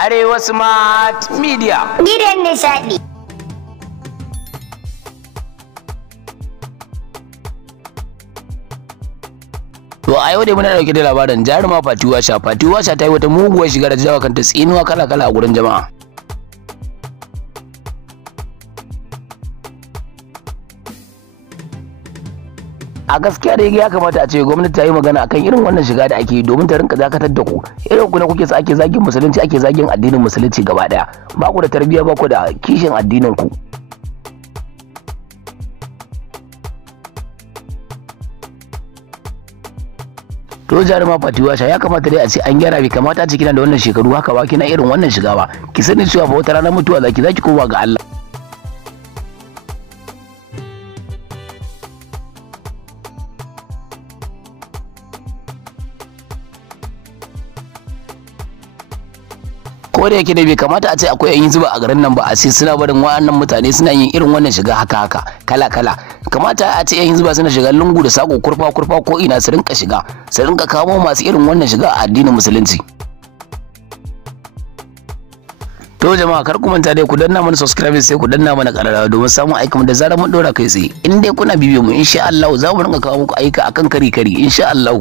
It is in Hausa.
Arewa Smart Media. Gidan nishaɗi. To a yau dai muna dauke da labarin jaruma Fatiwasha ta yi wata muguwar shiga da jawa kanta tsinuwa kala-kala a gurin jama'a. A gaskiya da ya kamata a ce gwamnati ta yi magana akan irin wannan shiga da ake yi domin ta rinka dakatar da ku. Irin ku ne kuke sa ake zagin musulunci, ake zagin addinin musulunci gaba daya. Ba ku da tarbiyya, ba ku da kishin addinin ku. To jaruma Fatiwasha ya kamata dai a ce an gyara, bai kamata a ce kina da wannan shekaru haka ba, kina irin wannan shiga ba. Ki sani cewa fa wata rana mutuwa zaki koma ga Allah. Ko da yake da bai kamata a ce akwai yan zuba a garin nan ba, a ce suna barin wa'annan mutane suna yin irin wannan shiga haka kala kamata a ce yan zuba suna shiga lungu da sako, kurfa ko ina su rinka shiga, su rinka kamo masu irin wannan shiga a addinin musulunci. To jama'a, kar ku manta dai ku danna mana subscribe, sai ku danna mana karara domin samun aikin da zarar mun dora kai tsaye. In dai kuna bibiyo mu, insha Allah za mu rinka kawo muku aika akan kari insha Allah.